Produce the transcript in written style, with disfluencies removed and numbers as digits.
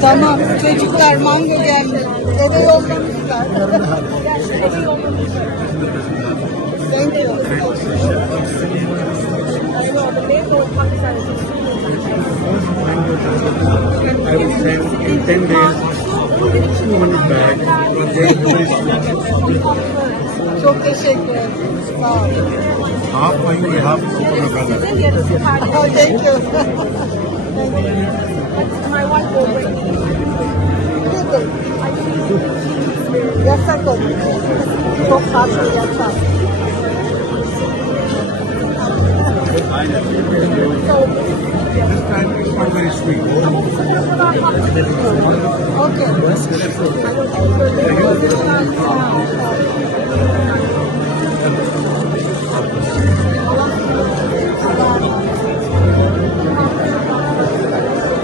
Tamam, çocuklar mango gelmiş. Eve yollamışlar. Thank you. I will send in 10 days 200 bags. Çok teşekkür ederim. Sağ olun. Half for you and half for my brother. Oh, thank you. My wife will bring. Yasak oldu. Çok fazla yasak. This time it's not very sweet. Okay.